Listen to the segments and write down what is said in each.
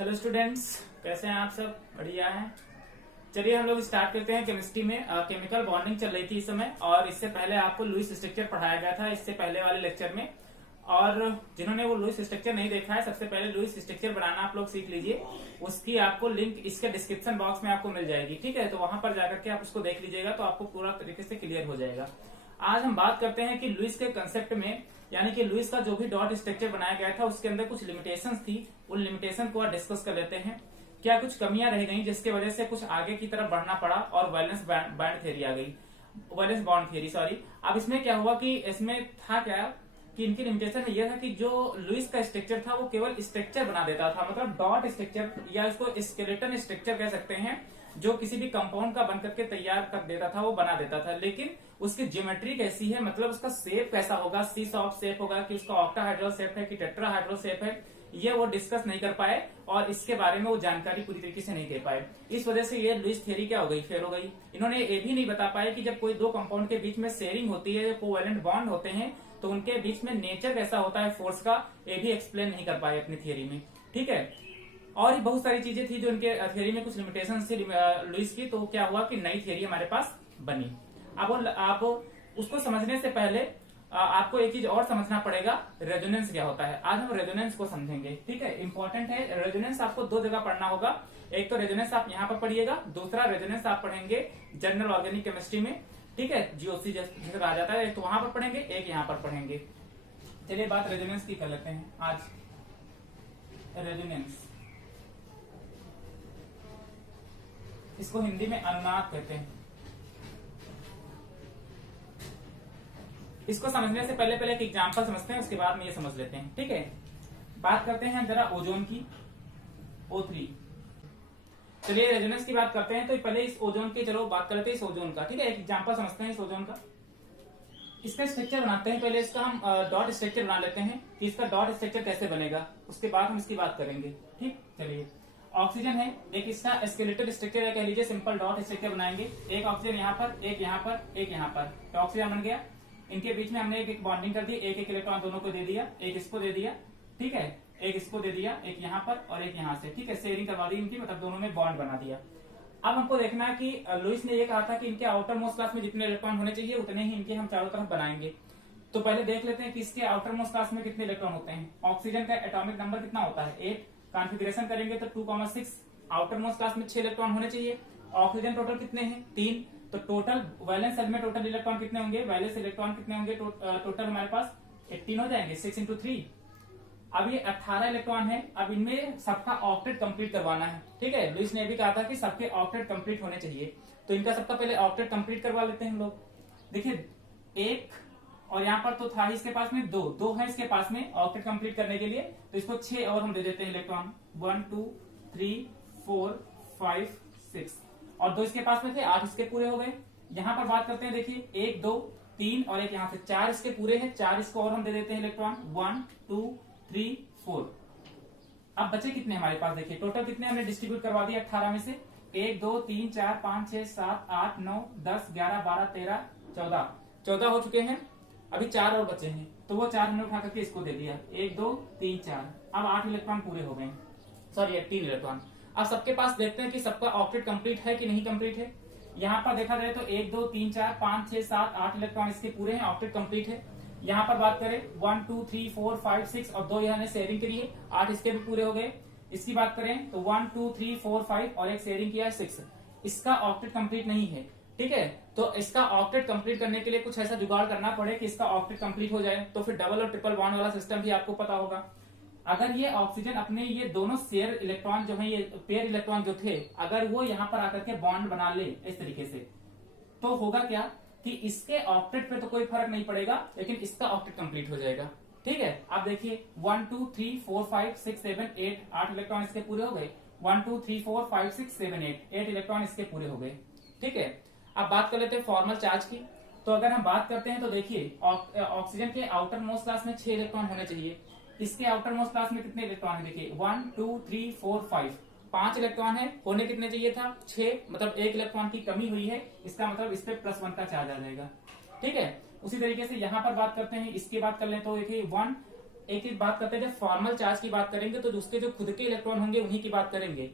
Hello students, कैसे हैं आप सब? बढ़िया हैं। चलिए हम लोग स्टार्ट करते हैं। केमिस्ट्री में केमिकल बॉन्डिंग चल रही थी इस समय, और इससे पहले आपको लुईस स्ट्रक्चर पढ़ाया गया था इससे पहले वाले लेक्चर में। और जिन्होंने वो लुईस स्ट्रक्चर नहीं देखा है, सबसे पहले लुईस स्ट्रक्चर बनाना आप लोग सीख लीजिए। उसकी आपको लिंक इसके डिस्क्रिप्शन बॉक्स में आपको मिल जाएगी, ठीक है? तो वहां पर जाकर के आप उसको देख लीजिएगा, तो आपको पूरा तरीके से क्लियर हो जाएगा। आज हम बात करते हैं कि लुईस के कंसेप्ट में, यानी कि लुईस का जो भी डॉट स्ट्रक्चर बनाया गया था उसके अंदर कुछ लिमिटेशंस थी। उन लिमिटेशन को आज डिस्कस कर लेते हैं। क्या कुछ कमियां रह गई जिसकी वजह से कुछ आगे की तरफ बढ़ना पड़ा और वैलेंस बैंड थ्योरी आ गई, वैलेंस बॉन्ड थ्योरी, सॉरी। अब इसमें क्या हुआ कि इसमें था क्या कि इनकी लिमिटेशन में यह था कि जो लुईस का स्ट्रक्चर था वो केवल स्ट्रक्चर बना देता था, मतलब डॉट स्ट्रक्चर या इसको स्केलेटन स्ट्रक्चर कह सकते हैं, जो किसी भी कंपाउंड का बनकर के तैयार कर देता था, वो बना देता था। लेकिन उसकी ज्योमेट्री कैसी है, मतलब उसका शेप कैसा होगा, सी सॉफ्ट शेप होगा कि उसका ऑक्टाहाइड्रल शेप है कि टेट्राहाइड्रल शेप है, ये वो डिस्कस नहीं कर पाए और इसके बारे में वो जानकारी पूरी तरीके से नहीं दे पाए। इस वजह से ये लुईस थ्योरी क्या हो गई, फेल हो गई। इन्होंने ये भी नहीं बता पाए कि जब कोई दो कंपाउंड के बीच में शेयरिंग होती है, कोवैलेंट बॉन्ड होते हैं, तो उनके बीच में नेचर कैसा होता है फोर्स का, ये भी एक्सप्लेन नहीं कर पाए अपनी थ्योरी में, ठीक है? और भी बहुत सारी चीजें थी जो उनके थ्योरी में कुछ लिमिटेशन थी लुईस की। तो क्या हुआ कि नई थ्योरी हमारे पास बनी। अब आप उसको समझने से पहले आपको एक चीज और समझना पड़ेगा, रेजोनेंस क्या होता है। आज हम रेजोनेंस को समझेंगे, ठीक है? इंपॉर्टेंट है। रेजोनेंस आपको दो जगह पढ़ना होगा। एक तो रेजोनेंस आप यहाँ पर पढ़िएगा, दूसरा रेजोनेंस आप पढ़ेंगे जनरल ऑर्गेनिक केमिस्ट्री में, ठीक है? जीओसी जैसे कहा जाता है, तो वहां पर पढ़ेंगे, एक यहाँ पर पढ़ेंगे। चलिए बात रेजोनेंस की कर लेते हैं आज। रेजोनेंस, इसको हिंदी में अनुनाद कहते हैं। इसको समझने से पहले एक एग्जांपल समझते हैं, उसके बाद में ये समझ लेते हैं, ठीक है? बात करते हैं जरा ओजोन की, O3। चलिए रेजोनेंस की बात करते हैं, तो पहले इस ओजोन की चलो बात करते हैं, इस ओजोन का, ठीक है? एक एग्जांपल समझते हैं इस ओजोन का। इसका स्ट्रक्चर बनाते हैं। पहले इसका हम डॉट स्ट्रक्चर बना लेते हैं कि इसका डॉट स्ट्रक्चर कैसे बनेगा, उसके बाद हम इसकी बात करेंगे, ठीक? चलिए, ऑक्सीजन है, एक इसका स्केलेटल स्ट्रक्चर है, कह लीजिए सिंपल डॉट स्ट्रक्चर बनाएंगे। एक ऑक्सीजन यहाँ पर, एक यहाँ पर, एक यहाँ पर, तो ऑक्सीजन बन गया। इनके बीच में हमने एक बॉन्डिंग कर दी, एक इलेक्ट्रॉन दोनों को दे दिया, एक इसको दे दिया, ठीक है? एक इसको दे दिया, एक यहाँ पर और एक यहाँ से, ठीक है? शेयरिंग करवा दी इनकी, मतलब दोनों में बॉन्ड बना दिया। अब हमको देखना है कि लुईस ने ये कहा था कि इनके आउटर मोस्ट क्लास में जितने इलेक्ट्रॉन होने चाहिए उतने ही इनके हम चारों तरफ बनाएंगे। तो पहले देख लेते हैं कि इसके आउटर मोस्ट क्लास में कितने इलेक्ट्रॉन होते हैं। ऑक्सीजन का एटॉमिक नंबर कितना होता है, 8। कॉन्फिगरेशन करेंगे तो 2,6। आउटर मोस्ट क्लास में 6 इलेक्ट्रॉन होने चाहिए। ऑक्सीजन टोटल कितने हैं, 3। तो टोटल वैलेंस सेल में टोटल इलेक्ट्रॉन कितने होंगे, वैलेंस इलेक्ट्रॉन कितने होंगे टोटल हमारे पास 18 हो जाएंगे, 6 into 3। अब ये 18 इलेक्ट्रॉन है। अब इनमें सबका ऑक्टेट कंप्लीट करवाना है, ठीक है? लुईस ने भी कहा था कि सबके ऑक्टेट कंप्लीट होने चाहिए, तो इनका सबका पहले ऑक्टेट कंप्लीट करवा लेते हैं हम लोग। देखिए, एक और यहाँ पर तो था ही इसके पास में, दो है इसके पास में ऑक्टेट कंप्लीट करने के लिए, तो इसको 6 और हम दे देते हैं इलेक्ट्रॉन। 1 2 3 4 5 6 और 2 इसके पास में थे, 8 इसके पूरे हो गए। यहाँ पर बात करते हैं, देखिए 1 2 3 और एक यहाँ से 4 इसके पूरे हैं, 4 इसको और हम दे देते हैं इलेक्ट्रॉन। 1 2 3 4। अब बचे कितने हमारे पास, देखिए टोटल कितने हमने डिस्ट्रीब्यूट करवा दिया 18 में से। 1 2 3 4 5 6 7 8 9 10 11 12 13 14 हो चुके हैं। अभी 4 और बचे हैं, तो वो 4 हमने उठा करके इसको दे दिया। 1 2 3 4। अब 8 इलेक्ट्रॉन पूरे हो गए, सॉरी 18 इलेक्ट्रॉन। अब सबके पास देखते हैं कि सबका ऑक्टेट कंप्लीट है कि नहीं कंप्लीट है। यहाँ पर देखा जाए तो 1 2 3 4 5 6 7 8 इलेक्ट्रॉन इसके पूरे हैं, ऑक्टेट कंप्लीट है। यहाँ पर बात करें 1 2 3 4 5 6 और 2 यहाँ ने शेयरिंग करी है, 8 इसके भी पूरे हो गए। इसकी बात करें तो 1 2 3 4 5 और एक शेयरिंग किया है 6, इसका ऑक्टेट कंप्लीट नहीं है, ठीक है? तो इसका ऑक्टेट कंप्लीट करने के लिए कुछ ऐसा जुगाड़ करना पड़े कि इसका ऑक्टेट कंप्लीट हो जाए। तो फिर डबल और ट्रिपल बॉन्ड वाला सिस्टम भी आपको पता होगा। अगर ये ऑक्सीजन अपने ये दोनों शेयर इलेक्ट्रॉन जो है, ये पेयर इलेक्ट्रॉन जो थे, अगर वो यहाँ पर आकर के बॉन्ड बना ले इस तरीके से, तो होगा क्या कि इसके ऑक्टेट पे तो कोई फर्क नहीं पड़ेगा, लेकिन इसका ऑक्टेट कंप्लीट हो जाएगा, ठीक है? आप देखिए 1 2 3 4 5 6 7 8 8 इलेक्ट्रॉन इसके पूरे हो गए। 1 2 3 4 5 6 7 8 इलेक्ट्रॉन इसके पूरे हो गए, ठीक है? अब बात कर लेते हैं फॉर्मल चार्ज की। तो अगर हम बात करते हैं तो देखिए ऑक्सीजन के आउटर मोस्ट क्लास में 6 इलेक्ट्रॉन होने चाहिए। इसके आउटर मोस्ट क्लास में कितने इलेक्ट्रॉन है, देखिए 1 2 3 4 5, 5 इलेक्ट्रॉन है, होने कितने चाहिए था, 6, मतलब 1 इलेक्ट्रॉन की कमी हुई है, इसका मतलब इस पे +1 का चार्ज आ जाएगा, ठीक है? उसी तरीके से यहाँ पर बात करते हैं, इसकी बात कर लें तो देखिए 1 एक चीज बात करते हैं, जब फॉर्मल चार्ज की बात करेंगे तो उसके जो खुद के इलेक्ट्रॉन होंगे उन्हीं की बात करेंगे।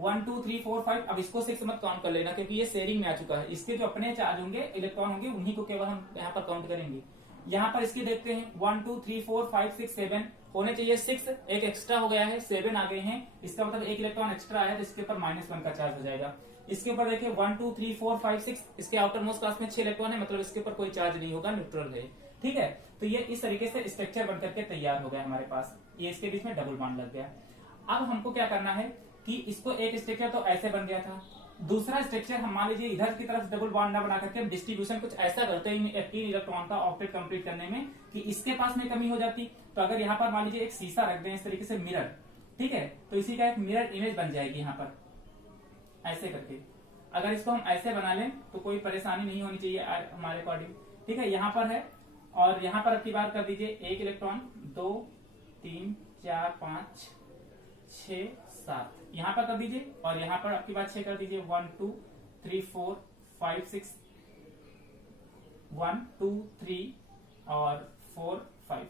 1 2 3 4 5, अब इसको 6 मत काउंट कर लेना क्योंकि ये शेयरिंग में आ चुका है। इसके जो अपने चार्ज होंगे, इलेक्ट्रॉन होंगे, उन्हीं को केवल हम यहाँ पर काउंट करेंगे। यहाँ पर इसकी देखते हैं 1 2 3 4 5 6 7 होने चाहिए, 6 एक एक्स्ट्रा हो गया है, 7 आ गए हैं, इसका मतलब एक इलेक्ट्रॉन एक्स्ट्रा आया तो इसके ऊपर -1 का चार्ज हो जाएगा। इसके ऊपर देखिए 1 2 3 4 5 6, इसके आउटर मोस्ट क्लास में 6 इलेक्ट्रॉन है, मतलब इसके ऊपर कोई चार्ज नहीं होगा, न्यूट्रल है। ठीक है, तो ये इस तरीके से स्ट्रक्चर बनकर के तैयार हो गया हमारे पास, ये इसके बीच में डबल बॉन्ड लग गया। अब हमको क्या करना है कि इसको एक स्ट्रक्चर तो ऐसे बन गया था, दूसरा स्ट्रक्चर हम मान लीजिए इधर की तरफ डबल बॉन्ड ना बना करके हम डिस्ट्रीब्यूशन कुछ ऐसा करते हैं 3 इलेक्ट्रॉन का ऑक्टेट कंप्लीट करने में कि इसके पास में कमी हो जाती। तो अगर यहाँ पर मान लीजिए एक शीशा रख दें इस तरीके से मिरर, ठीक है, तो इसी का एक मिरर इमेज बन जाएगी यहाँ पर ऐसे करके। अगर इसको हम ऐसे बना लें तो कोई परेशानी नहीं होनी चाहिए हमारे अकॉर्डिंग। ठीक है, यहाँ पर है और यहाँ पर आपकी बात कर दीजिए एक इलेक्ट्रॉन 2 3 4 5 6 7 यहाँ पर कर दीजिए और यहाँ पर आपकी बात 6 कर दीजिए। 1 2 3 4 5 6 1 2 3 और 4 5,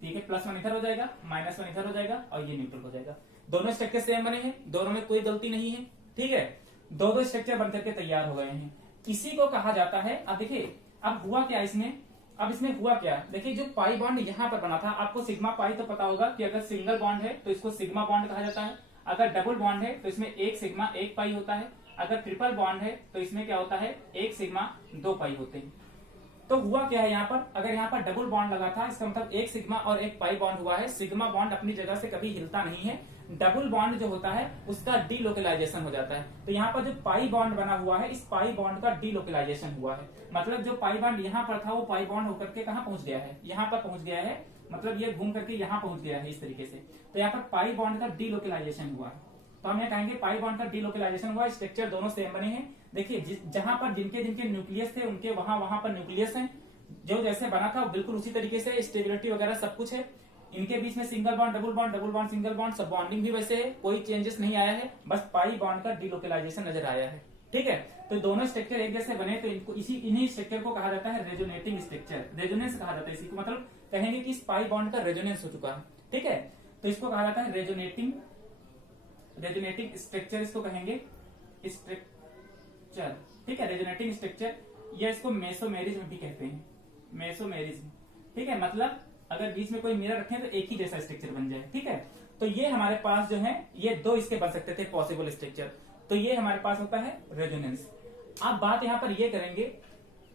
ठीक है, +1 इधर हो जाएगा, -1 इधर हो जाएगा और ये न्यूट्रल हो जाएगा। दोनों स्ट्रक्चर सेम बने हैं, दोनों में कोई गलती नहीं है। ठीक है, दो स्ट्रक्चर बनकर के तैयार हो गए हैं। इसी को कहा जाता है, अब देखिए अब हुआ क्या इसमें, अब इसमें हुआ क्या, देखिए जो पाई बॉन्ड यहाँ पर बना था, आपको सिग्मा पाई तो पता होगा कि अगर सिंगल बॉन्ड है तो इसको सिग्मा बॉन्ड कहा जाता है, अगर डबल बॉन्ड है तो इसमें 1 सिग्मा 1 पाई होता है, अगर ट्रिपल बॉन्ड है तो इसमें क्या होता है 1 सिग्मा 2 पाई होते हैं। तो हुआ क्या है यहाँ पर, अगर यहाँ पर डबल बॉन्ड लगा था इसका मतलब 1 सिग्मा और 1 पाई बॉन्ड हुआ है। सिग्मा बॉन्ड अपनी जगह से कभी हिलता नहीं है, डबल बॉन्ड जो होता है उसका डीलोकलाइजेशन हो जाता है। तो यहाँ पर जो पाई बॉन्ड बना हुआ है, इस पाई बॉन्ड का डीलोकलाइजेशन हुआ है, मतलब जो पाई बॉन्ड यहाँ पर था वो पाई बॉन्ड होकर के कहाँ पहुंच गया है, यहाँ पर पहुंच गया है, मतलब ये घूम करके यहाँ पहुंच गया है इस तरीके से। तो यहाँ पर पाई बॉन्ड का डीलोकलाइजेशन हुआ है, तो हम ये कहेंगे पाई बॉन्ड का डीलोकलाइजेशन हुआ। स्ट्रक्चर दोनों सेम बने हैं। देखिए जहां पर जिनके न्यूक्लियस थे उनके वहां पर न्यूक्लियस है, जो जैसे बना था बिल्कुल उसी तरीके से, स्टेबिलिटी वगैरह सब कुछ है। इनके बीच में single bond double bond, double bond single bond, सब बॉन्डिंग भी वैसे है, कोई चेंजेस नहीं आया है, बस पाई बॉन्ड का डीलोकलाइजेशन नजर आया है। ठीक है, तो दोनों स्ट्रक्चर एक जैसे बने तो इनको इन्हीं स्ट्रक्चर को कहा जाता है रेजोनेटिंग स्ट्रक्चर, रेजोनेंस कहा जाता है इसी को, मतलब कहेंगे कि इस पाई बॉन्ड का रेजोनेंस हो चुका है। ठीक है, तो इसको कहा जाता है रेजोनेटिंग स्ट्रक्चर, इसको कहेंगे स्ट्रक्चर। ठीक है, रेजोनेटिंग स्ट्रक्चर, या इसको मेसोमेरिज्म भी कहते हैं, मेसोमेरिज्म। ठीक है, मतलब अगर बीच में कोई मिरर रखें तो एक ही जैसा स्ट्रक्चर बन जाए। ठीक है, तो ये हमारे पास जो है ये 2 इसके बन सकते थे पॉसिबल स्ट्रक्चर, तो ये हमारे पास होता है रेजोनेंस। अब बात यहाँ पर ये करेंगे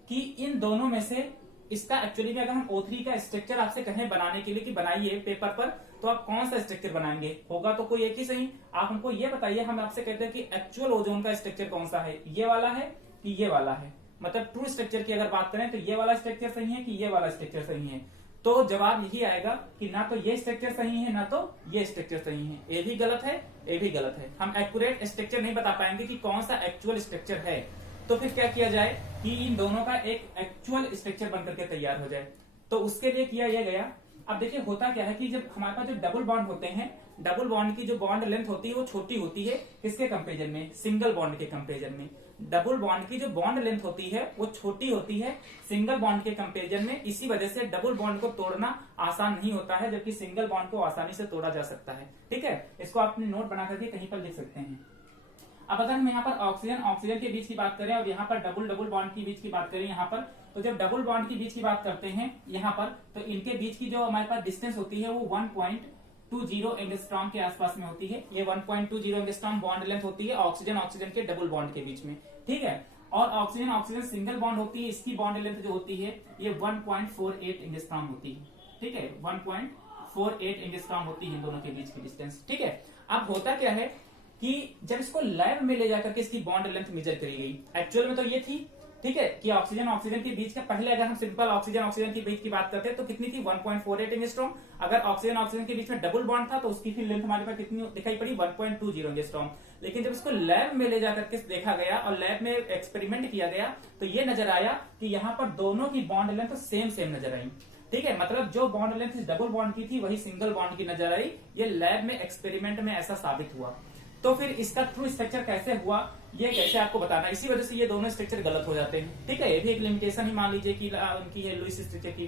कि इन दोनों में से इसका एक्चुअली में अगर हम O3 का स्ट्रक्चर आपसे कहें बनाने के लिए कि बनाइए पेपर पर, तो आप कौन सा स्ट्रक्चर बनाएंगे, होगा तो कोई एक ही सही। आप हमको ये बताइए, हम आपसे कहते हैं कि एक्चुअल ओजोन का स्ट्रक्चर कौन सा है, ये वाला है कि ये वाला है, मतलब ट्रू स्ट्रक्चर की अगर बात करें तो ये वाला स्ट्रक्चर सही है कि ये वाला स्ट्रक्चर सही है, तो जवाब यही आएगा कि ना तो ये स्ट्रक्चर सही है ना तो ये स्ट्रक्चर सही है, ये भी गलत है ये भी गलत है। हम एक्यूरेट स्ट्रक्चर नहीं बता पाएंगे कि कौन सा एक्चुअल स्ट्रक्चर है, तो फिर क्या किया जाए कि इन दोनों का एक एक्चुअल स्ट्रक्चर बनकर के तैयार हो जाए, तो उसके लिए किया यह गया। अब देखिए होता क्या है कि जब हमारे पास जो डबल बॉन्ड होते हैं, डबल बॉन्ड की जो बॉन्ड लेंथ होती है वो छोटी होती है, किसके कंपेरिजन में, सिंगल बॉन्ड के कंपेरिजन में। डबल बॉन्ड की जो बॉन्ड लेंथ होती है वो छोटी होती है सिंगल बॉन्ड के कंपेरिजन में, इसी वजह से डबल बॉन्ड को तोड़ना आसान नहीं होता है, जबकि सिंगल बॉन्ड को आसानी से तोड़ा जा सकता है। ठीक है, इसको आपने नोट बना करके कहीं पर लिख सकते हैं। अब अगर हम यहाँ पर ऑक्सीजन के बीच की बात करें और यहाँ पर डबल बॉन्ड की बीच की बात करें यहाँ पर, तो जब डबल बॉन्ड की बीच की बात करते हैं यहाँ पर, तो इनके बीच की जो हमारे पास डिस्टेंस होती है वो 1.20 एंगस्ट्रॉम के आसपास में होती है। ये 1.20 एंगस्ट्रॉम बॉन्ड लेंथ होती है ऑक्सीजन के डबल बॉन्ड के बीच में। ठीक है, और ऑक्सीजन सिंगल बॉन्ड होती है, इसकी बॉन्ड लेंथ जो होती है ये 1.48 एंगस्ट्रॉम होती है। ठीक है, 1.48 एंगस्ट्रॉम होती है इन दोनों के बीच की डिस्टेंस। ठीक है, अब होता क्या है कि जब इसको लैब में ले जाकर के इसकी बॉन्ड लेंथ मेजर करी गई, एक्चुअल में तो ये थी, ठीक है, कि ऑक्सीजन के बीच का, पहले अगर हम सिंपल ऑक्सीजन के बीच की बात करते हैं तो कितनी थी 1.48 एंगस्ट्रॉम। अगर ऑक्सीजन के बीच में डबल बॉन्ड था तो उसकी फिर लेंथ हमारे पास कितनी दिखाई पड़ी 1.20 एंगस्ट्रॉम। लेकिन जब इसको लैब में ले जाकर के देखा गया और लैब में एक्सपेरिमेंट किया गया तो ये नजर आया कि यहाँ पर दोनों की बॉन्ड लेंथ सेम नजर आई। ठीक है, मतलब जो बॉन्ड लेंथ डबल बॉन्ड की थी वही सिंगल बॉन्ड की नजर आई, ये लैब में एक्सपेरिमेंट में ऐसा साबित हुआ। तो फिर इसका ट्रू स्ट्रक्चर कैसे हुआ ये कैसे आपको बताना, इसी वजह से ये दोनों स्ट्रक्चर गलत हो जाते हैं। ठीक है, ये भी एक लिमिटेशन ही मान लीजिए कि उनकी है लुईस स्ट्रक्चर की।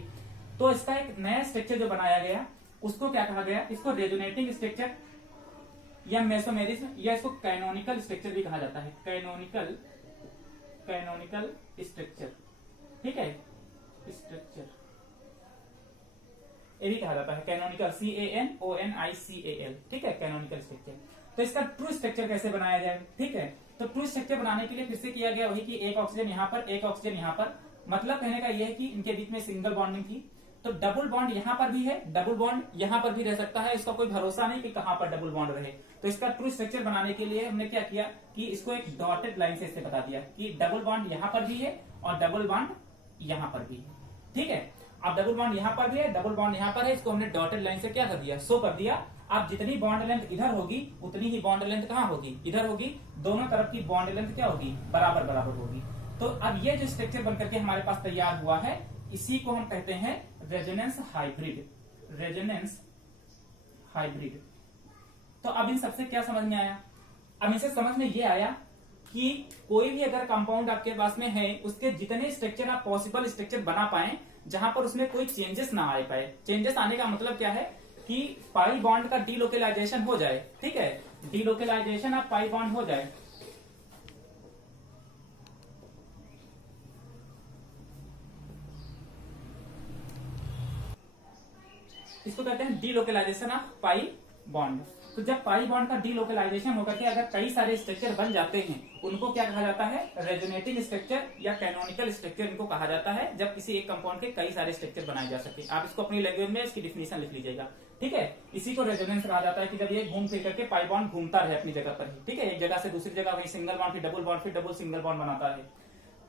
तो इसका एक नया स्ट्रक्चर जो बनाया गया उसको क्या कहा गया, इसको रेजोनेटिंग स्ट्रक्चर या मेसोमेरिज्म या इसको कैनोनिकल स्ट्रक्चर भी कहा जाता है। कैनोनिकल स्ट्रक्चर, ठीक है, स्ट्रक्चर ये भी कहा जाता है कैनोनिकल, CANONICAL, ठीक है, कैनोनिकल स्ट्रक्चर। तो इसका ट्रू स्ट्रक्चर कैसे बनाया जाए, ठीक है, तो ट्रू स्ट्रक्चर बनाने के लिए फिर से किया गया वही कि एक ऑक्सीजन यहाँ पर, एक ऑक्सीजन यहाँ पर। मतलब कहने का यह है कि इनके बीच में सिंगल बॉन्डिंग थी, तो डबल बॉन्ड यहाँ पर भी है, डबल बॉन्ड यहाँ पर भी रह सकता है, इसका कोई भरोसा नहीं कि कहां पर डबल बॉन्ड रहे। तो इसका ट्रू स्ट्रक्चर बनाने के लिए हमने क्या किया कि इसको एक डॉटेड लाइन से इससे बता दिया कि डबल बॉन्ड यहाँ पर भी है और डबल बॉन्ड यहाँ पर भी है, ठीक है। अब डबल बॉन्ड यहाँ पर भी है, डबल बॉन्ड यहाँ पर है, इसको हमने डॉटेड लाइन से क्या कर दिया, शो कर दिया। अब जितनी बॉन्ड लेंथ इधर होगी उतनी ही बॉन्ड लेंथ कहाँ होगी, इधर होगी। दोनों तरफ की बॉन्ड लेंथ क्या होगी, बराबर बराबर होगी। तो अब ये जो स्ट्रक्चर बनकर के हमारे पास तैयार हुआ है, इसी को हम कहते हैं रेजोनेंस हाइब्रिड, रेजोनेंस हाइब्रिड। तो अब इन सबसे क्या समझ में आया, अब इनसे समझ में ये आया कि कोई भी अगर कंपाउंड आपके पास में है, उसके जितने स्ट्रक्चर आप पॉसिबल स्ट्रक्चर बना पाए जहां पर उसमें कोई चेंजेस ना आ पाए। चेंजेस आने का मतलब क्या है कि पाई बॉन्ड का डीलोकेलाइजेशन हो जाए, ठीक है, डीलोकेलाइजेशन ऑफ पाई बॉन्ड हो जाए। इसको कहते हैं डीलोकेलाइजेशन ऑफ पाई बॉन्ड। तो जब पाई बॉन्ड का डीलोकेलाइजेशन होकर के अगर कई सारे स्ट्रक्चर बन जाते हैं, उनको क्या कहा जाता है, रेजोनेटिंग स्ट्रक्चर या कैनोनिकल स्ट्रक्चर इनको कहा जाता है। जब किसी एक कंपाउंड के कई सारे स्ट्रक्चर बनाए जा सके, आप इसको अपनी लैंग्वेज में इसकी डिफिनेशन लिख लीजिएगा, ठीक है। इसी को रेजोनेंस कहा जाता है कि जब ये घूम फिर करके पाई बॉन्ड घूमता रहे अपनी जगह पर ही, ठीक है, एक जगह से दूसरी जगह, वही सिंगल बॉन्ड फिर डबल बॉन्ड फिर डबल सिंगल बॉन्ड बनाता है।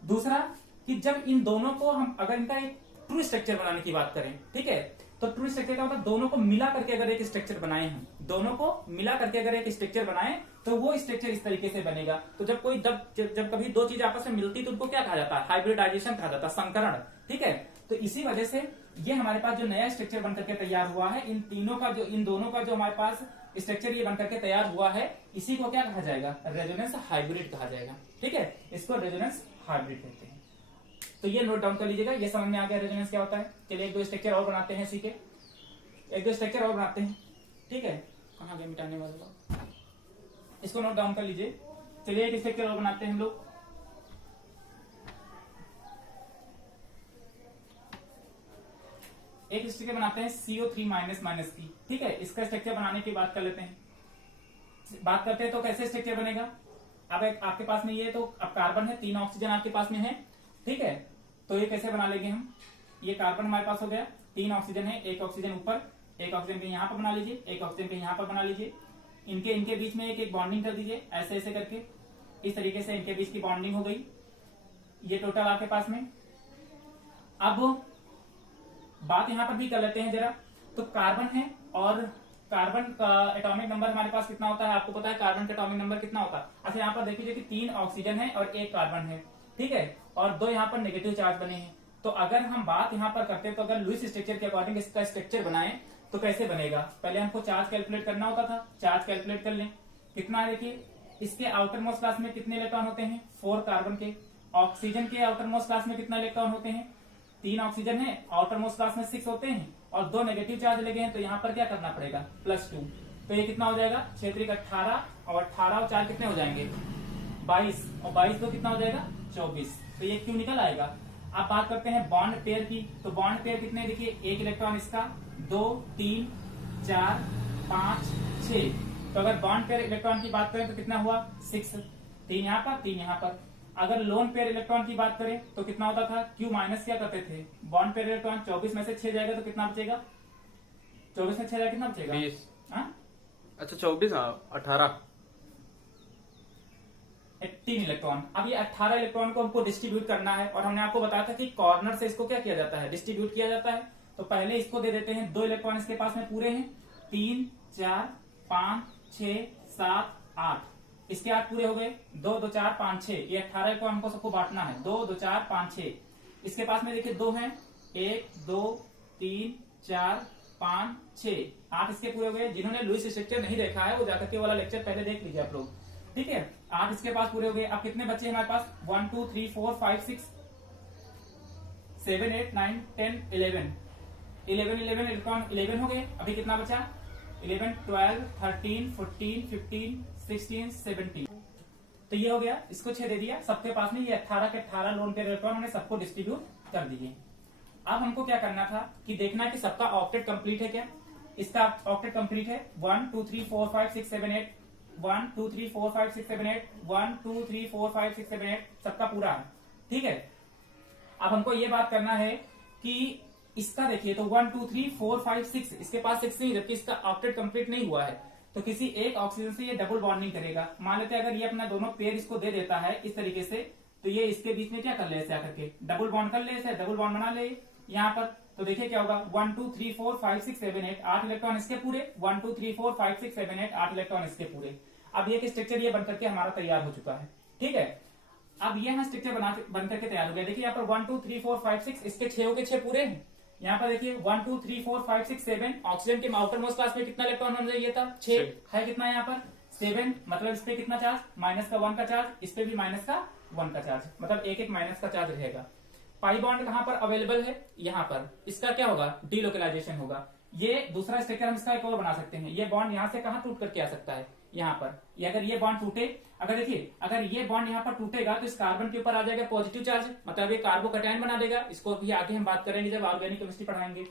दूसरा कि जब इन दोनों को हम अगर इनका एक ट्रू स्ट्रक्चर बनाने की बात करें, ठीक है, तो ट्रू स्ट्रक्चर का मतलब दोनों को मिला करके अगर एक स्ट्रक्चर बनाए हम, दोनों को मिला करके अगर एक स्ट्रक्चर बनाए तो वो स्ट्रक्चर इस तरीके से बनेगा। तो जब कोई जब कभी दो चीज आपस में मिलती तो उनको क्या कहा जाता है, हाइब्रिडाइजेशन कहा जाता है, संकरण, ठीक है। तो इसी वजह से ये हमारे पास जो नया स्ट्रक्चर बनकर के तैयार हुआ है, इन दोनों का जो हमारे पास स्ट्रक्चर ये बनकर के तैयार हुआ है, इसी को क्या कहा जाएगा, रेजोनेंस हाइब्रिड कहा जाएगा, ठीक है, इसको रेजोनेंस हाइब्रिड कहते हैं। तो ये नोट डाउन कर लीजिएगा, ये समझ में आ गया रेजोनेंस क्या होता है। चलिए एक दो स्ट्रक्चर और बनाते हैं, सीखे एक दो स्ट्रक्चर और बनाते हैं, ठीक है। कहां गए मिटाने वाले लोग, इसको नोट डाउन कर लीजिए। चलिए एक स्ट्रक्चर और बनाते हैं हम लोग। एक स्ट्रक्चर बनाते हैं CO3 माइनस माइनस की, ठीक है। इसका स्ट्रक्चर बनाने की बात कर लेते हैं, बात करते हैं। तो कैसे स्ट्रक्चर बनेगा, अब आपके पास में ये तो अब कार्बन है, 3 ऑक्सीजन आपके पास में है, ठीक है। तो ये कैसे बना लेंगे हम, ये कार्बन हमारे पास हो गया, 3 ऑक्सीजन है, एक ऑक्सीजन ऊपर, एक ऑक्सीजन के यहाँ पर बना लीजिए, एक ऑक्सीजन के यहाँ पर बना लीजिए। इनके बीच में एक बॉन्डिंग कर दीजिए, ऐसे ऐसे करके, इस तरीके से इनके बीच की बॉन्डिंग हो गई। ये टोटल आपके पास में। अब बात यहाँ पर भी कर लेते हैं जरा। तो कार्बन है और कार्बन का एटॉमिक नंबर हमारे पास कितना होता है, आपको पता है कार्बन का एटॉमिक नंबर कितना होता है। अच्छा यहाँ पर देखिए कि 3 ऑक्सीजन है और 1 कार्बन है, ठीक है, और 2 यहाँ पर नेगेटिव चार्ज बने हैं। तो अगर हम बात यहाँ पर करते हैं, तो अगर लुईस स्ट्रक्चर के अकॉर्डिंग इसका स्ट्रक्चर बनाए तो कैसे बनेगा, पहले हमको चार्ज कैलकुलेट करना होता था। चार्ज कैलकुलेट कर लें, कितना है देखिए, इसके आउटर मोस्ट क्लास में कितने इलेक्ट्रॉन होते हैं, 4 कार्बन के। ऑक्सीजन के आउटर मोस्ट क्लास में कितना इलेक्ट्रॉन होते हैं, 3 ऑक्सीजन है, आउटर मोस्ट क्लास में 6 होते हैं और 2 नेगेटिव चार्ज लगे हैं। तो यहाँ पर क्या करना पड़ेगा, +2। तो ये कितना हो जाएगा, 6 18 और 18 और 4 कितने हो जाएंगे, 22 और 22 तो कितना हो जाएगा, 24। तो ये क्यों निकल आएगा। अब बात करते हैं बॉन्ड पेयर की। तो बॉन्ड पेयर कितने, देखिए 1 इलेक्ट्रॉन इसका, 2 3 4 5 6। तो अगर बॉन्ड पेयर इलेक्ट्रॉन की बात करें तो कितना हुआ, 6, 3 यहाँ पर 3 यहाँ पर। अगर लोन पेयर इलेक्ट्रॉन की बात करें तो कितना होता था, क्यू माइनस क्या करते थे, बॉन्ड पेयर इलेक्ट्रॉन 24 में से 6 जाएगा तो कितना बचेगा, 24 में 6 जाएगा कितना बचेगा, 20। अच्छा 24 18 18 इलेक्ट्रॉन। अब ये 18 इलेक्ट्रॉन को हमको डिस्ट्रीब्यूट करना है और हमने आपको बताया था कि कॉर्नर से इसको क्या किया जाता है, डिस्ट्रीब्यूट किया जाता है। तो पहले इसको दे देते हैं, 2 इलेक्ट्रॉन इसके पास में पूरे हैं, 3 4 5 6 7 8, इसके 8 पूरे हो गए, 2 2 4 5 6। ये 18 को हमको सबको बांटना है, 2 2 4 5 6। इसके पास में देखिए 2 हैं, 1 2 3 4 5 6 8 इसके पूरे हो गए। जिन्होंने लुईस स्ट्रक्चर नहीं देखा है वो जाकर के वाला लेक्चर पहले देख लीजिए आप लोग, ठीक है। 8 इसके पास पूरे हो गए। अब कितने बच्चे हमारे पास, 1 2 3 4 5 6 7 8 9 10 11। 11 11 इलेक्ट्रॉन 11 हो गए। अभी कितना बचा? 11 12 13 14 15 16 17। तो ये हो गया, इसको 6 दे दिया सबके पास में। ये 18 के 18 लोन पेयर इलेक्ट्रॉन हमने सबको डिस्ट्रीब्यूट कर दिए। अब हमको क्या करना था कि देखना है कि सबका ऑक्टेट कंप्लीट है क्या। इसका ऑक्टेट कंप्लीट है 1 2 3 4 5 6 7 8 1 2 3 4 5 6 7 8 1 2 3 4 5 6 7 8 सबका पूरा है। ठीक है, अब हमको ये बात करना है कि इसका देखिए तो 1 2 3 4 5 6 इसके पास 6 नहीं, जबकि इसका ऑक्टेट कंप्लीट नहीं हुआ है। तो किसी एक ऑक्सीजन से ये डबल बॉन्डिंग करेगा। मान लेते हैं अगर ये अपना दोनों पेयर इसको दे देता है इस तरीके से, तो ये इसके बीच में क्या कर ले, ऐसे आकर के डबल बॉन्ड कर ले, ऐसे डबल बॉन्ड बना ले यहाँ पर। तो देखिए क्या होगा 1 2 3 4 5 6 7 8 8 इलेक्ट्रॉन इसके पूरे, 1 2 3 4 5 6 7 8 8 इलेक्ट्रॉन इसके पूरे। अब ये स्ट्रक्चर ये बनकर के हमारा तैयार हो चुका है। ठीक है, अब ये स्ट्रक्चर बनकर के तैयार हो गया। देखिए यहाँ पर 1 2 3 4 5 6 इसके 6 के 6 पूरे हैं। यहाँ पर देखिए 1 2 3 4 5 6 7 ऑक्सीजन के आउटर मोस्ट क्लास में कितना इलेक्ट्रॉन होना चाहिए था? 6 है। कितना यहाँ पर 7, मतलब इस पे कितना चार्ज? माइनस का 1 का चार्ज, इस पे भी माइनस का 1 का चार्ज, मतलब एक एक माइनस का चार्ज रहेगा। पाई बॉन्ड कहां पर अवेलेबल है? यहाँ पर। इसका क्या होगा? डीलोकलाइजेशन होगा। ये दूसरा स्ट्रक्चर हम इसका एक और बना सकते हैं। ये बॉन्ड यहाँ से कहां टूट करके आ सकता है? यहाँ पर। ये अगर ये बॉन्ड टूटे, अगर देखिए अगर ये बॉन्ड यहाँ पर टूटेगा तो इस कार्बन के ऊपर आ जाएगा पॉजिटिव चार्ज, मतलब ये कार्बोकैटायन बना देगा। इसको भी आगे हम बात करेंगे जब ऑर्गेनिक केमिस्ट्री पढ़ाएंगे।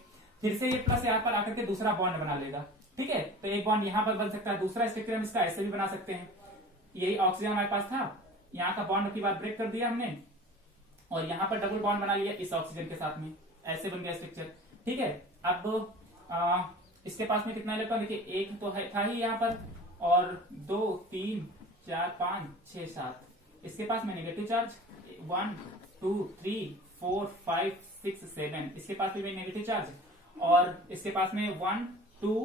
फिर से ये प्लस यहाँ पर आकर के दूसरा बॉन्ड बना लेगा। ठीक है, तो एक बॉन्ड यहाँ पर बन सकता है। दूसरा स्ट्रक्चर हम इसका ऐसे भी बना सकते हैं। यही ऑक्सीजन हमारे पास था, यहाँ का बॉन्ड की बात ब्रेक कर दिया हमने और यहाँ पर डबल बॉन्ड बना लिया इस ऑक्सीजन के साथ में, ऐसे बन गया स्ट्रक्चर। ठीक है, अब इसके पास में कितना इलेक्ट्रॉन? देखिए एक तो है था ही यहाँ पर, और 2 3 4 5 6 7 इसके पास में नेगेटिव चार्ज 1 2 3 4 5 6 7 इसके पास में नेगेटिव चार्ज, और इसके पास में 1 2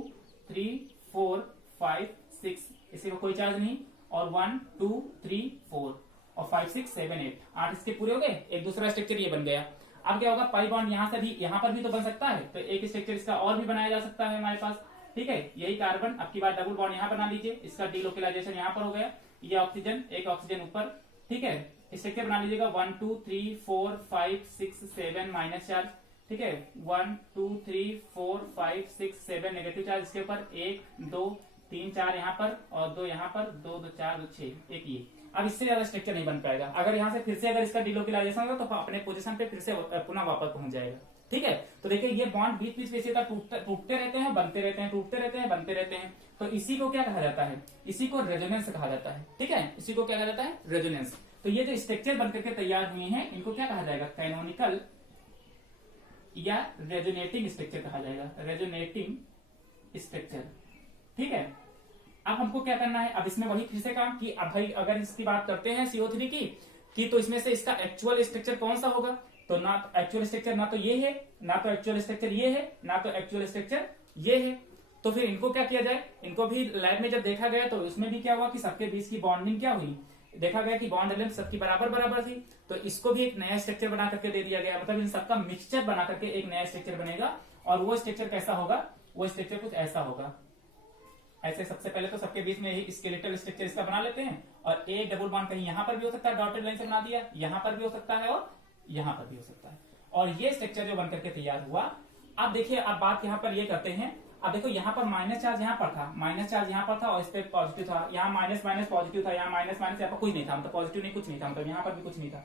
3 4 5 6 इसके कोई चार्ज नहीं, और 1 2 3 4 और 5 6 7 8 8 इसके पूरे हो गए। एक दूसरा स्ट्रक्चर ये बन गया। अब क्या होगा? पाई बॉन्ड यहाँ से भी, यहाँ पर भी तो बन सकता है, तो एक स्ट्रक्चर इसका और भी बनाया जा सकता है हमारे पास। ठीक है, यही कार्बन, अब की बार डबल बॉन्ड यहाँ बना लीजिए, इसका डीलोकलाइजेशन यहाँ पर हो गया। ये ऑक्सीजन, एक ऑक्सीजन ऊपर। ठीक है, स्ट्रक्चर बना लीजिएगा 1 2 3 4 5 6 7 माइनस चार्ज। ठीक है, 1 2 3 4 5 6 7 नेगेटिव चार्ज इसके ऊपर, 1 2 3 4 यहाँ पर और 2 यहाँ पर, 2 2 4 2 6 एक ये। अब इससे ज्यादा स्ट्रक्चर नहीं बन पाएगा। अगर यहाँ से फिर से अगर इसका डीलोकलाइजेशन होगा तो अपने पोजीशन पे फिर से पुनः वापस पहुंच जाएगा। ठीक है, तो देखिए ये बॉन्ड बीच बीच में इसी तरह टूटते रहते हैं, बनते रहते हैं, टूटते रहते हैं, बनते रहते हैं। तो इसी को क्या कहा जाता है? इसी को रेजोनेंस कहा जाता है। ठीक है, इसी को क्या कहा जाता है? रेजोनेंस। तो ये जो स्ट्रक्चर बनकर के तैयार हुए हैं इनको क्या कहा जाएगा? कैनोनिकल या रेजोनेटिंग स्ट्रक्चर कहा जाएगा, रेजोनेटिंग स्ट्रक्चर। ठीक है, अब हमको क्या करना है? अब इसमें वही फिर से काम कि अब भाई अगर इसकी बात करते हैं CO3 की तो इसमें से इसका एक्चुअल स्ट्रक्चर कौन सा होगा? तो ना एक्चुअल स्ट्रक्चर ना तो ये है, ना तो एक्चुअल स्ट्रक्चर ये है, ना तो एक्चुअल स्ट्रक्चर ये है। तो फिर इनको क्या किया जाए? इनको भी लैब में जब देखा गया तो उसमें भी क्या हुआ कि सबके बीच की बॉन्डिंग क्या हुई? देखा गया कि बॉन्ड लेंथ सबकी बराबर बराबर थी। तो इसको भी एक नया स्ट्रक्चर बना करके दे दिया गया, मतलब इन सबका मिक्सचर बना करके एक नया स्ट्रक्चर बनेगा। और वो स्ट्रक्चर कैसा होगा? वो स्ट्रक्चर कुछ ऐसा होगा। ऐसे सबसे पहले तो सबके बीच में ही स्केलेटल स्ट्रक्चर इसका बना लेते हैं, और एक डबल बॉन्ड कहीं यहाँ पर भी हो सकता है, डॉटेड लाइन से बना दिया, यहाँ पर भी हो सकता है और यहाँ पर भी हो सकता है। और ये स्ट्रक्चर जो बनकर के तैयार हुआ। अब देखिए, अब बात यहाँ पर ये करते हैं। अब देखो यहाँ पर माइनस चार्ज यहाँ पर था, माइनस चार्ज यहाँ पर था और इस पे पॉजिटिव था, यहाँ माइनस माइनस पॉजिटिव था, यहाँ माइनस माइनस यहाँ पर कुछ नहीं था, मतलब पॉजिटिव नहीं कुछ नहीं था, मतलब यहाँ पर भी कुछ नहीं था।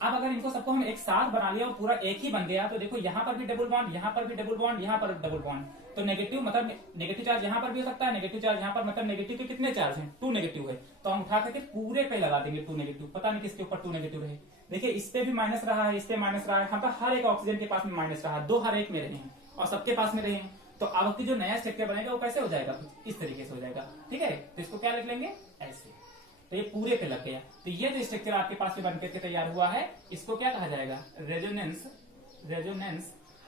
अब अगर इनको सबको हम एक साथ बना लिया और पूरा एक ही बन गया तो देखो यहाँ पर भी डबल बॉन्ड, यहाँ पर भी डबल बॉन्ड, यहाँ पर डबल बॉन्ड। तो नेगेटिव मतलब नेगेटिव चार्ज यहाँ पर भी हो सकता है, नेगेटिव चार्ज यहाँ पर, मतलब नेगेटिव के कितने चार्ज हैं? 2 नेगेटिव है। तो हम उठा करके पूरे पे लगा देंगे 2 नेगेटिव, पता नहीं किसके ऊपर 2 नेगेटिव रहे। देखिए इस पे भी माइनस रहा है, इस पे माइनस रहा है, हम पर हर एक ऑक्सीजन के पास में माइनस रहा, 2 हर एक में रहे हैं और सबके पास में रहे हैं। तो अब की जो नया स्ट्रक्चर बनेगा वो कैसे हो जाएगा? इस तरीके से हो जाएगा। ठीक है, तो इसको क्या लिख लेंगे? ऐसे। तो ये पूरे पे लग गया। तो ये जो स्ट्रक्चर आपके पास में बनकर के तैयार हुआ है इसको क्या कहा जाएगा? Resonance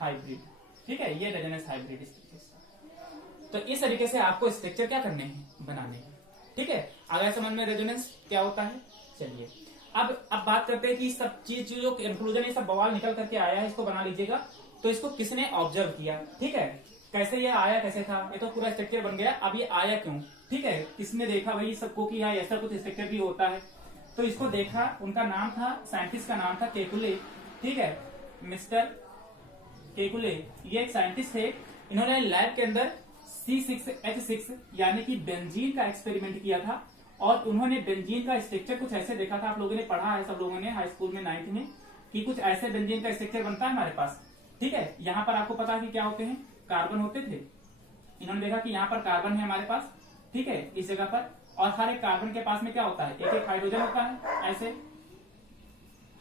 hybrid. ठीक है, ये रेजोनेंस हाइब्रिड स्ट्रक्चर। तो इस तरीके से आपको स्ट्रक्चर क्या करने हैं? बनाने हैं। ठीक है, अगर समझ में रेजोनेंस क्या होता है। चलिए अब बात करते हैं कि सब चीज जो कंक्लूजन ये सब बवाल निकल करके आया है इसको बना लीजिएगा। तो इसको किसने ऑब्जर्व किया? ठीक है, कैसे ये आया, कैसे था? ये तो पूरा स्ट्रक्चर बन गया, अब ये आया क्यों? ठीक है, किसने देखा भाई सबको कि हाँ ऐसा कुछ स्ट्रक्चर भी होता है? तो इसको देखा, उनका नाम था, साइंटिस्ट का नाम था केकुले। ठीक है, मिस्टर केकुले, ये एक साइंटिस्ट थे, इन्होंने लैब के अंदर C6H6 यानी कि बेंजीन का एक्सपेरिमेंट किया था और उन्होंने बेंजीन का स्ट्रक्चर कुछ ऐसे देखा था, आप लोगों ने पढ़ा है सब लोगों ने हाई स्कूल में 9th में, कि कुछ ऐसे बेंजीन का स्ट्रक्चर बनता है हमारे पास। ठीक है, यहाँ पर आपको पता है कि क्या होते हैं, कार्बन होते थे। इन्होंने देखा कि यहाँ पर कार्बन है हमारे पास, ठीक है, इस जगह पर, और हर एक कार्बन के पास में क्या होता है, एक एक हाइड्रोजन होता है, ऐसे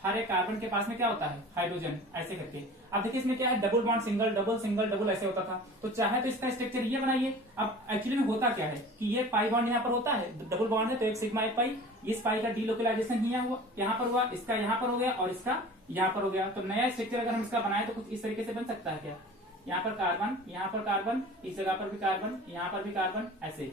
हर एक कार्बन के पास में क्या होता है, हाइड्रोजन, ऐसे करके। अब देखिए इसमें क्या है, double bond, single double, single double ऐसे होता था। तो चाहे तो इसका स्ट्रक्चर ये बनाइए। अब एक्चुअली में होता क्या है कि ये पाई बॉन्ड यहाँ पर होता है, डबल बॉन्ड है तो एक सिग्मा एक पाई, इस पाई का डीलोकलाइजेशन यहाँ पर हुआ, इसका यहाँ पर हो गया और इसका यहाँ पर हो गया। तो नया स्ट्रक्चर अगर हम इसका बनाए तो कुछ इस तरीके से बन सकता है क्या, यहाँ पर कार्बन, यहाँ पर कार्बन, इस जगह पर भी कार्बन, यहाँ पर भी कार्बन, ऐसे।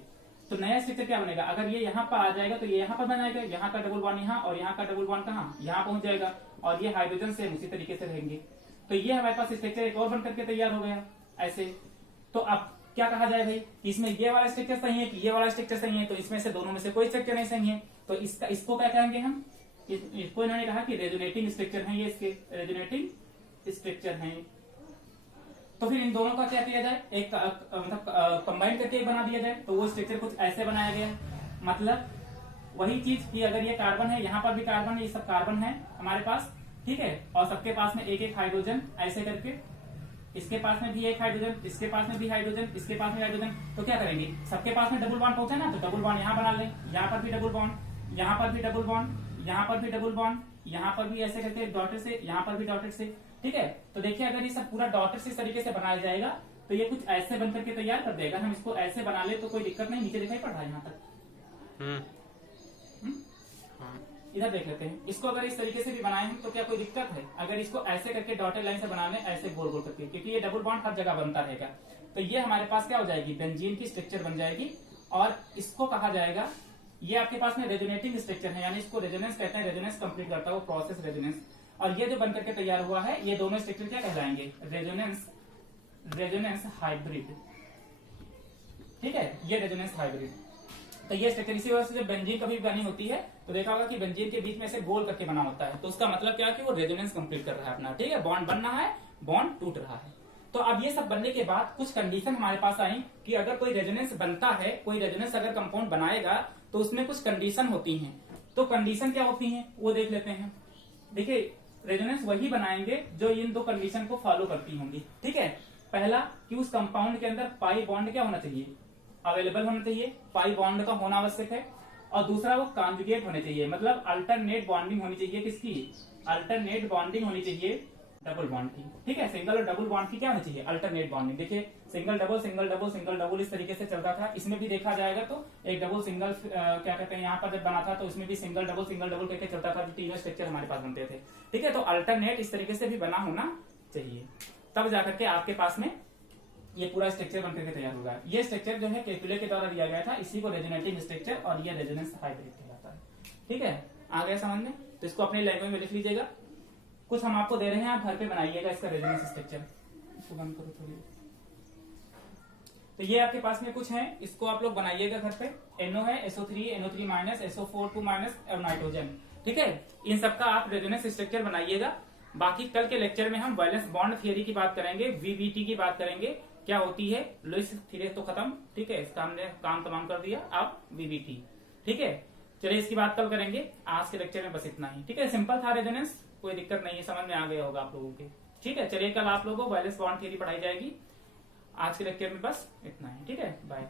तो नया स्ट्रक्चर क्या बनेगा, अगर ये यहाँ पर आ जाएगा तो ये यहाँ पर बनाएगा, यहाँ का डबल बॉन्ड यहाँ और यहाँ का डबल बॉन्ड कहाँ, यहाँ पहुंच जाएगा, और ये हाइड्रोजन से उसी तरीके से रहेंगे। तो ये हमारे पास स्ट्रक्चर एक और बन करके तैयार हो गया ऐसे। तो अब क्या कहा जाए भाई, इसमें ये वाला स्ट्रक्चर सही है कि ये वाला स्ट्रक्चर सही है, तो इसमें से दोनों में से कोई स्ट्रक्चर नहीं सही है, तो इसको क्या कहेंगे हम, इसको इन्होंने कहा कि रेजोनेटिंग स्ट्रक्चर है, ये इसके रेजोनेटिंग स्ट्रक्चर है। तो फिर इन दोनों का क्या किया जाए, एक मतलब कंबाइन करके एक बना दिया जाए, तो वो स्ट्रक्चर कुछ ऐसे बनाया गया। मतलब वही चीज कि अगर ये कार्बन है, यहाँ पर भी कार्बन है, ये सब कार्बन है हमारे पास, ठीक है, और सबके पास में एक एक हाइड्रोजन ऐसे करके, इसके पास में भी एक हाइड्रोजन, इसके पास में भी हाइड्रोजन, इसके पास में हाइड्रोजन। तो क्या करेंगे, सबके पास में डबल बॉन्ड पहुंचा ना, तो डबल बॉन्ड यहाँ बना लें, यहाँ पर भी डबल बॉन्ड, यहाँ पर भी डबल बॉन्ड, यहाँ पर भी डबल बॉन्ड, यहाँ पर भी ऐसे करके डॉटेड से, यहाँ पर भी डॉटेड से। ठीक है, तो देखिए अगर ये सब पूरा डॉटेड से इस तरीके से बनाया जाएगा तो ये कुछ ऐसे बन करके तैयार कर देगा। हम इसको ऐसे बना ले तो कोई दिक्कत नहीं, नीचे दिखाई पड़ रहा है यहाँ तक। इधर देख लेते हैं, इसको अगर इस तरीके से भी बनाए हम तो क्या कोई दिक्कत है, अगर इसको ऐसे करके डॉटेड लाइन से बना लें, ऐसे गोल गोल करके, क्योंकि ये डबल बॉन्ड हर जगह बनता रहेगा। तो ये हमारे पास क्या हो जाएगी, बेंजीन की स्ट्रक्चर बन जाएगी, और इसको कहा जाएगा, ये आपके पास में रेजोनेटिंग स्ट्रक्चर है, यानी इसको रेजोनेंस कहते हैं, रेजोनेंस कंप्लीट करता है वो प्रोसेस रेजोनेंस। और ये जो बनकर के तैयार हुआ है, ये दोनों स्ट्रक्चर क्या कहलाएंगे, रेजोनेंस हाइब्रिड। ठीक है, ये रेजोनेंस हाइब्रिड। तो ये स्ट्रक्चर इसी वजह से जब बेंजीन कभी बनी होती है तो देखा होगा कि बेंजीन के बीच में से गोल करके बना होता है, तो उसका मतलब क्या है कि वो रेजोनेंस कंप्लीट कर रहा है अपना। ठीक है, बॉन्ड बन रहा है, बॉन्ड टूट रहा है। तो अब ये सब बनने के बाद कुछ कंडीशन हमारे पास आई कि अगर कोई रेजोनेंस बनता है, कोई रेजोनेंस अगर कंपाउंड बनाएगा तो उसमें कुछ कंडीशन होती हैं। तो कंडीशन क्या होती हैं वो देख लेते हैं। देखिए, रेजोनेंस वही बनाएंगे जो इन दो कंडीशन को फॉलो करती होंगी। ठीक है, पहला कि उस कंपाउंड के अंदर पाई बॉन्ड क्या होना चाहिए, अवेलेबल होना चाहिए, पाई बॉन्ड का होना आवश्यक है। और दूसरा वो कॉन्जुगेट होने चाहिए, मतलब अल्टरनेट बॉन्डिंग होनी चाहिए, किसकी, अल्टरनेट बॉन्डिंग होनी चाहिए डबल बॉन्ड की। ठीक है, सिंगल और डबल बॉन्ड की क्या होनी चाहिए, अल्टरनेट बॉन्डिंग। देखिए single double single double single double इस तरीके से चलता था, इसमें भी देखा जाएगा तो एक डबल सिंगल क्या कहते हैं यहाँ पर जब बना था तो इसमें भी सिंगल डबल करके चलता था, जो तीनों स्ट्रक्चर हमारे पास बनते थे। ठीक है, तो अल्टरनेट इस तरीके से भी बना होना चाहिए, तब जाकर के आपके पास में ये पूरा स्ट्रक्चर बनकर के तैयार होगा। ये स्ट्रक्चर जो है केकुले के द्वारा दिया गया था, इसी को रेजोनेटिंग स्ट्रक्चर और ये रेजोनेंस हाइब्रिड कहलाता है। ठीक है, आ गया समझ में, तो इसको अपने लैंग्वेज में लिख लीजिएगा। कुछ हम आपको दे रहे हैं, आप घर पे बनाइएगा इसका रेजोनेंस स्ट्रक्चर। इसको बंद करो थोड़ी। तो ये आपके पास में कुछ है, इसको आप लोग बनाइएगा घर पे। NO है, SO3, NO3 minus, SO4 2 minus और नाइट्रोजन। ठीक है, इन सबका आप रेजोनेंस स्ट्रक्चर बनाइएगा। बाकी कल के लेक्चर में हम वैलेंस बॉन्ड थियरी की बात करेंगे, VBT की बात करेंगे, क्या होती है, लुईस थ्योरी तो खत्म। ठीक है, इसका हमने काम तमाम कर दिया, अब VBT। ठीक है, चलिए इसकी बात कल करेंगे। आज के लेक्चर में बस इतना ही। ठीक है, सिंपल था रेजोनेंस, कोई दिक्कत नहीं है, समझ में आ गया होगा आप लोगों के। ठीक है, चलिए कल आप लोगों को वैलेंस बॉन्ड थियरी पढ़ाई जाएगी। आज के लेक्चर में बस इतना ही। ठीक है, बाय।